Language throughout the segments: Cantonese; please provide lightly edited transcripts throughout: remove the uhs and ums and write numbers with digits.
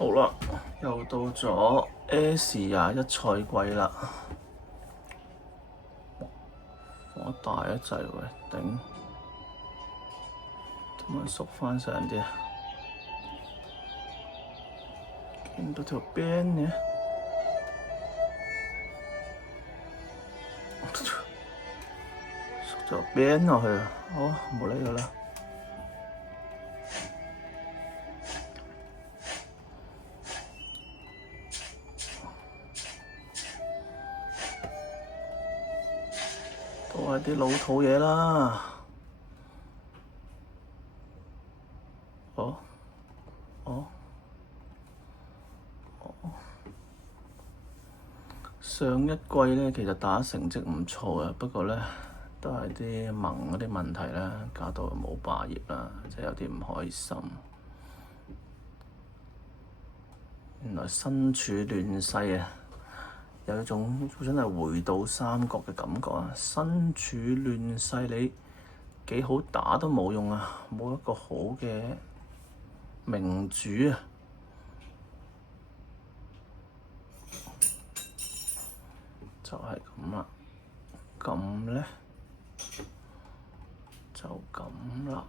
好啦，又到咗 S21賽季啦，火大一滯喂，頂，點樣縮返上啲啊？見到條邊嘅，縮咗邊落去啊！好，冇理佢啦。都係啲老土嘢啦。哦，哦，哦。上一季咧，其實打成績唔錯嘅，不過咧都係啲盟嗰啲問題咧，搞到冇霸業啦，即係有啲唔開心。原來身處亂世啊，有一種真係回到三國嘅感覺啊！身處亂世，你幾好打都冇用啊，冇一個好嘅明主啊！就係咁啦，咁咧就咁啦，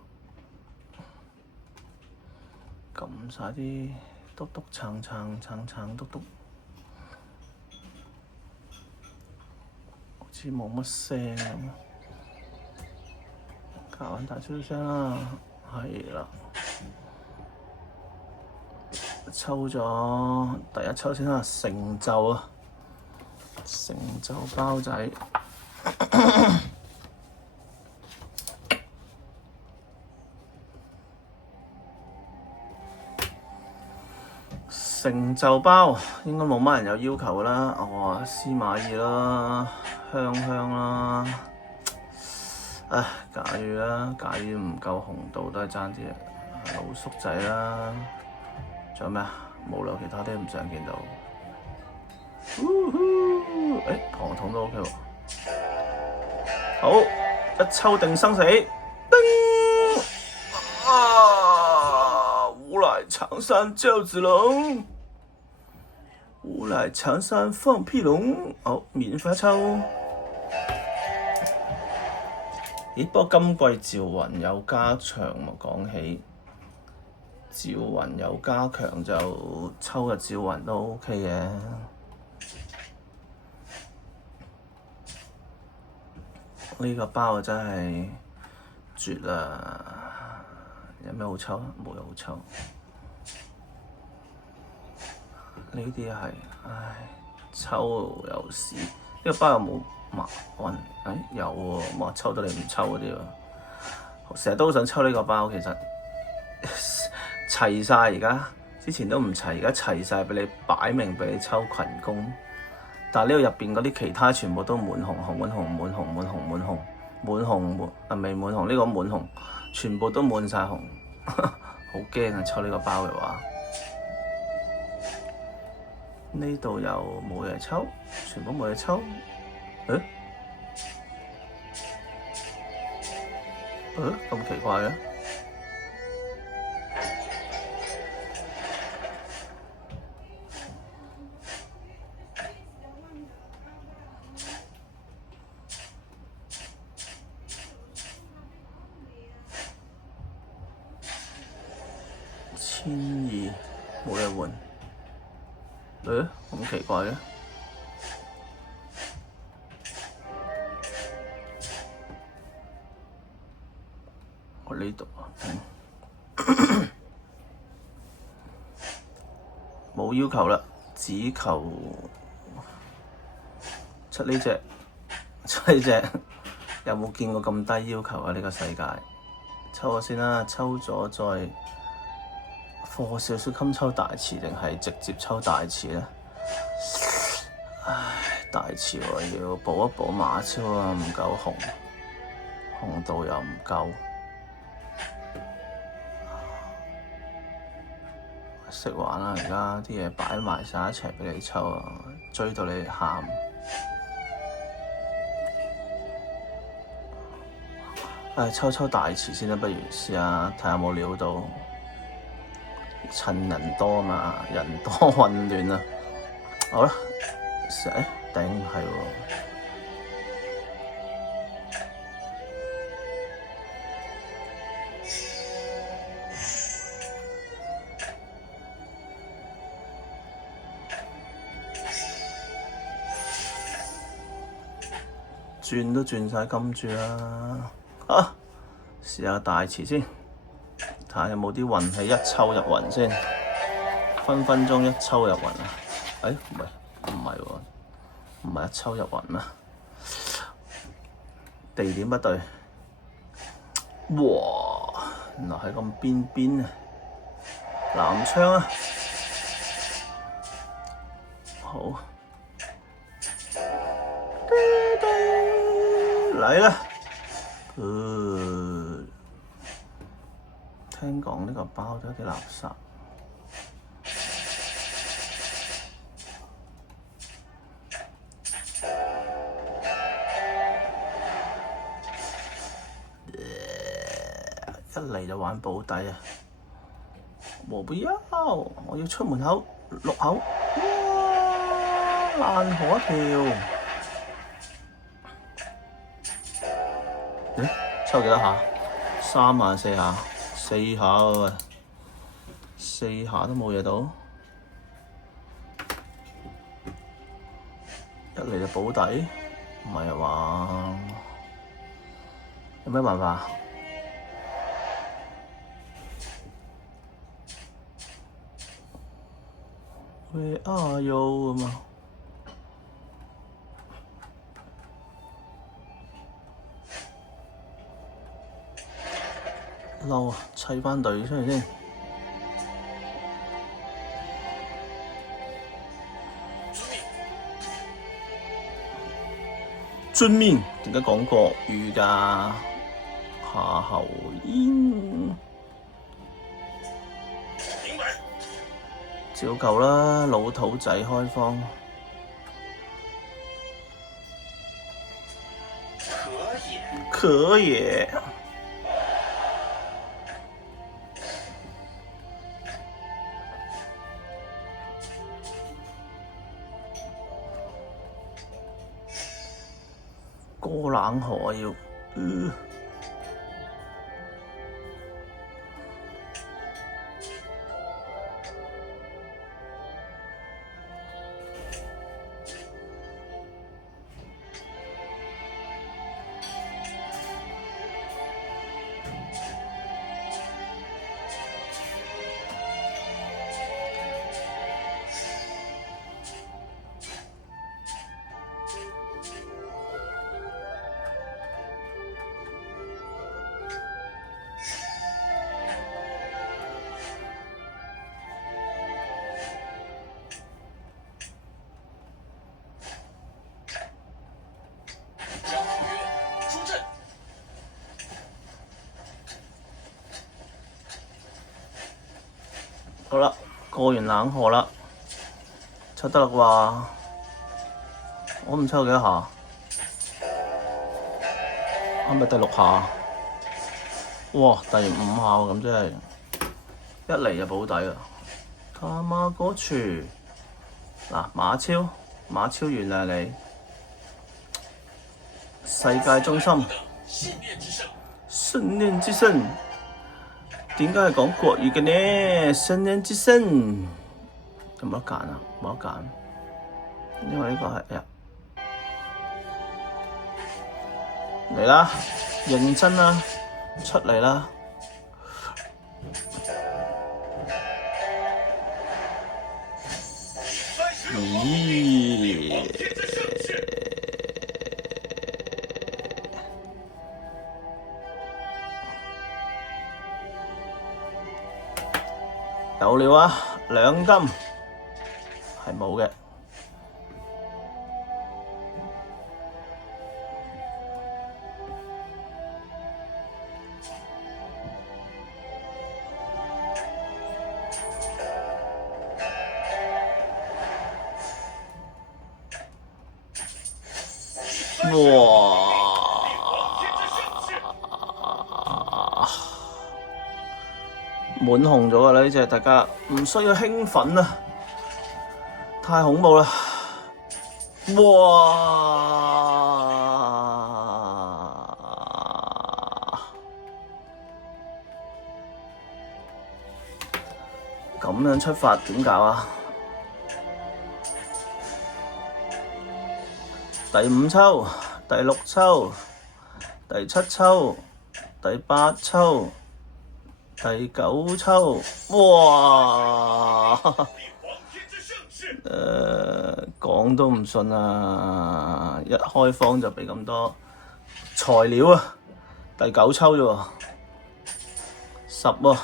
撳晒啲篤篤撐篤篤，好似冇乜聲咁，搞緊大少少聲啦，係啦，抽咗第一抽先啦，成就啊！成就包仔，成就包應該冇乜人有要求啦。哦，司馬懿啦，香香啦，唉，假如啦，假如唔夠紅度都係爭啲啊。老叔仔啦，仲有咩啊？冇啦，其他啲唔想見到。誒，旁筒都 OK 喎。好，一抽定生死，叮！啊！吾來長山教子龍，吾來長山放屁龍。好，免費抽。咦？不過今季趙雲有加強喎，講起趙雲有加強就抽嘅趙雲都 OK 嘅。呢個包啊真係絕啦！有咩好抽啊？冇嘢好抽。呢啲係，唉，抽又屎。呢個包有冇麻運？有喎，冇抽到你唔抽嗰啲喎。成日都好想抽呢個包，其實齊晒而家，之前都唔齊，而家齊晒俾你，擺明俾你抽群攻。但係呢度入邊嗰啲其他全部都滿紅，未滿紅，呢個滿紅，全部都滿晒紅，好驚啊！抽呢個包嘅話，呢度又冇嘢抽，全部冇嘢抽，咁奇怪嘅。1200冇嘢換，咁奇怪嘅。我呢度啊，冇要求啦，只求出呢隻，有冇見過咁低要求啊？呢個世界，抽下先啦，抽咗再。課少少襟抽大池定係直接抽大池咧？唉，大池我要補一補馬超啊，唔夠紅，紅度又唔夠，識玩啦！而家啲嘢擺埋晒一齊畀你抽啊，追到你喊。唉，抽大池先啦，不如試下睇下有冇料到。趁人多嘛，人多混亂啊。好啦，頂係喎。轉都轉晒金珠啦，試下大池先，睇下有冇啲運氣一抽入雲先，分分鐘一抽入雲啊！唔係喎，唔係一抽入雲啊，地點不對，哇！原來係咁邊啊，藍槍啊，好。嚟啦！聽講呢個包咗啲垃圾，一嚟就玩保底啊！我不要，我要出門口6口，哇！爛河一條。抽幾多下？3下4下，4下喎，4下都冇嘢到，一嚟就保底，唔係話有咩辦法？Where are you 咁啊？嬲啊！砌翻隊出嚟先。遵命，點解講國語㗎？夏侯煙。照舊啦，老土仔開荒。可以。過冷河要，好啦，過完冷河啦，抽得啦啩？我唔抽幾多下？係咪第6下？哇！第5下喎，咁真係一嚟就保底啊！卡馬嗰處嗱，馬超原諒你，世界中心，信念之聲。點解係講國語嘅呢？信念之聲有冇得揀啊？冇得揀，因為呢個係嚟啦，認真啦，出嚟啦！咦？有料啊，2金係冇嘅。哇！滿紅咗㗎啦！呢隻大家唔需要興奮啊，太恐怖啦！哇！咁樣出發點搞啊？第5抽、第6抽、第7抽、第8抽、第9抽，哇！講都唔信啊！一開方就畀咁多材料啊！第9抽啫喎，10喎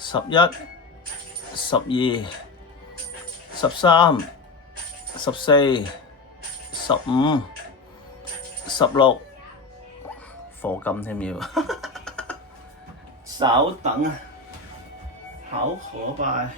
，11、12、13、14、15、16，課金添要，稍等啊，好可拜。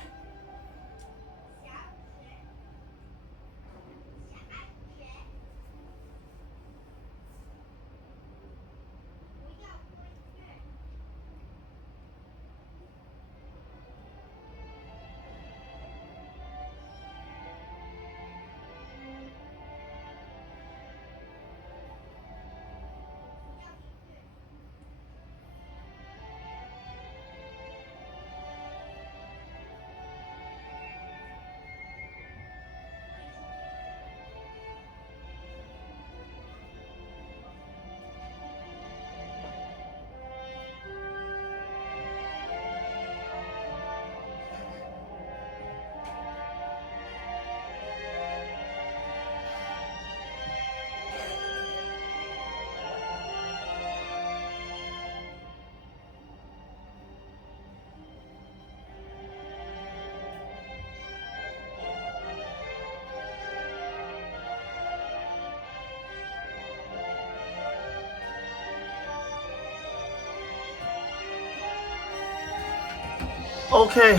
OK，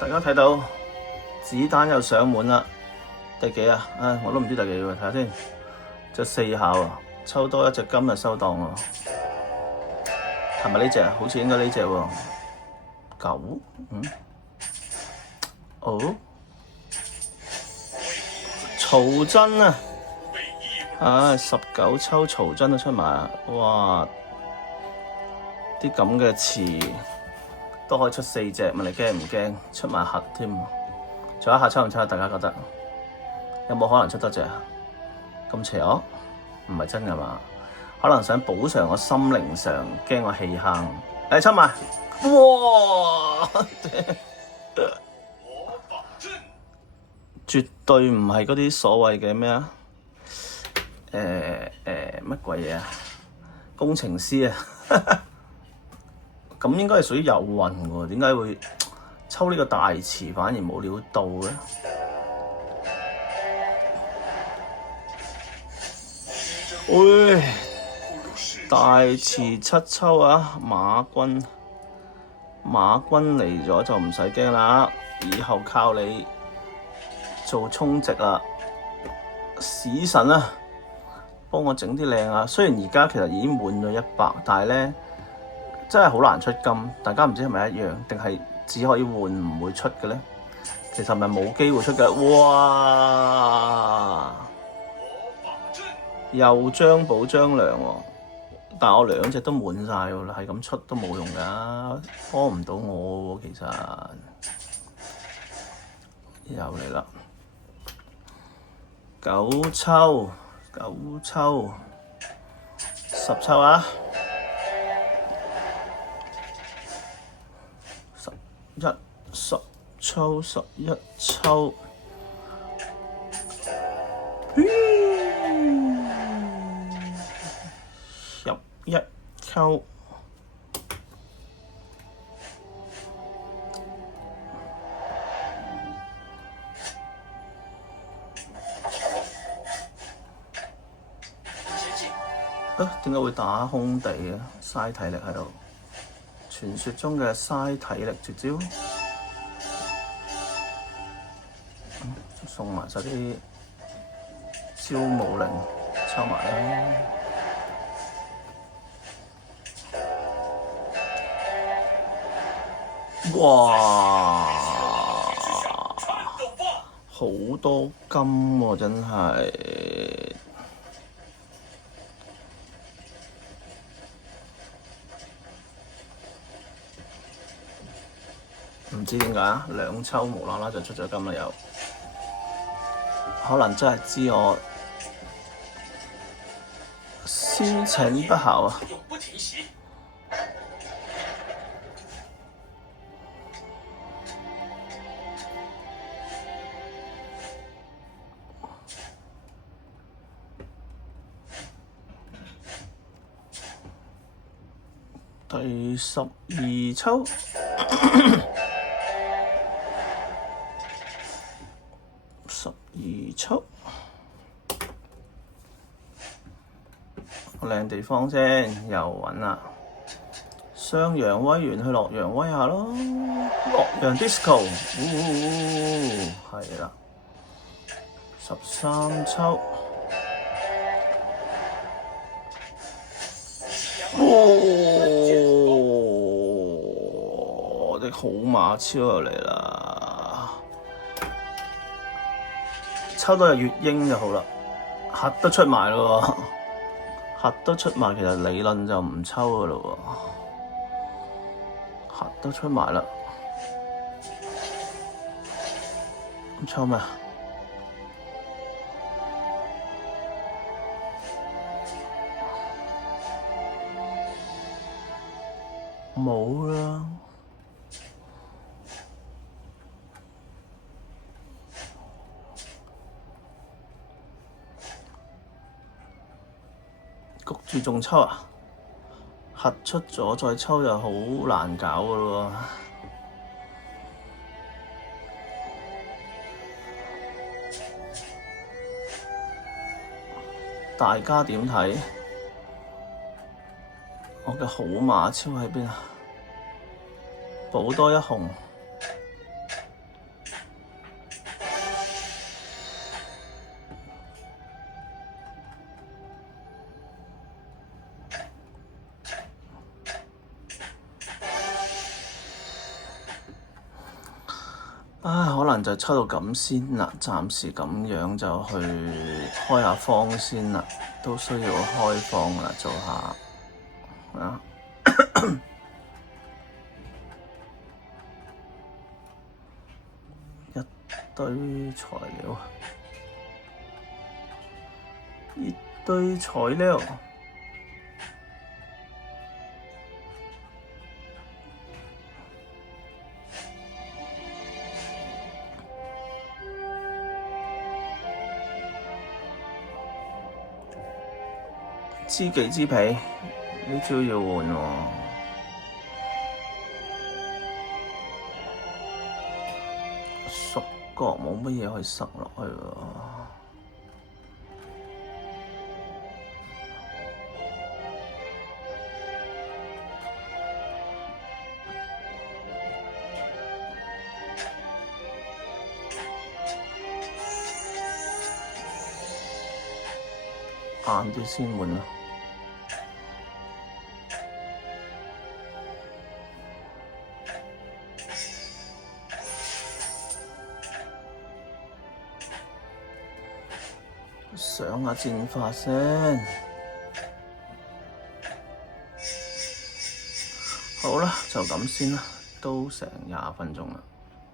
大家睇到子彈又上滿啦，第幾啊？唉，我都唔知第幾喎，睇下先。就4下喎，抽多一隻金就收檔喎。係咪呢隻啊？好似應該呢隻喎。9，哦，曹真啊！唉，19抽曹真都出埋啊！哇，啲咁嘅詞〜都可以出4隻，問你驚唔驚？出埋核添，仲有一下抽唔抽？大家覺得有冇可能出多隻啊？咁邪惡？唔係真㗎嘛？可能想補償我心靈上，驚我氣坑。抽埋，哇！絕對唔係嗰啲所謂嘅咩啊？乜鬼嘢啊？工程師啊！咁應該係屬於有運喎，點解會抽呢個大詞反而冇料到咧？喂，大詞7抽啊，馬軍嚟咗就唔使驚啦，以後靠你做充值啦，史神啊，幫我整啲靚啊！雖然而家其實已經滿咗100，但係咧。真係好難出金，大家唔知係咪一樣，定係只可以換唔會出嘅咧？其實係咪冇機會出嘅？哇！又張寶張良喎，但係我2隻都滿晒喎，係咁出都冇用㗎，幫唔到我喎，其實又嚟啦，9抽10抽啊！10抽11抽，11抽，點解會打空地嘅？嘥體力喺度，傳說中嘅嘥體力絕招。送埋晒啲招募令，抽埋啦。哇！好多金喎、真係。唔知點解啊，兩抽無啦啦就出咗金啦又。可能真係知我心情不好啊。第12抽12抽，靚地方先，又揾啦。上揚威完去洛陽威下咯，洛陽 disco，係啦。13抽。我哋好馬超又嚟啦，抽到係月英就好啦，核都出埋咯喎，核都出埋，其實理論就唔抽噶咯喎，核都出埋啦，咁抽咩？冇啦，焗住仲抽啊？核出咗再抽就好難搞噶咯喎。大家點睇？我嘅好馬超喺邊啊？補多一紅，可能就抽到咁先啦，暫時咁樣就去開下方先啦，都需要開方啦，做下啊。一堆材料，一堆材料，知己知彼，呢招要換喎。屬角冇乜嘢可以塞落去喎。晏啲先換啦。上下戰法先，好啦，就咁先啦，都成20分鐘啦。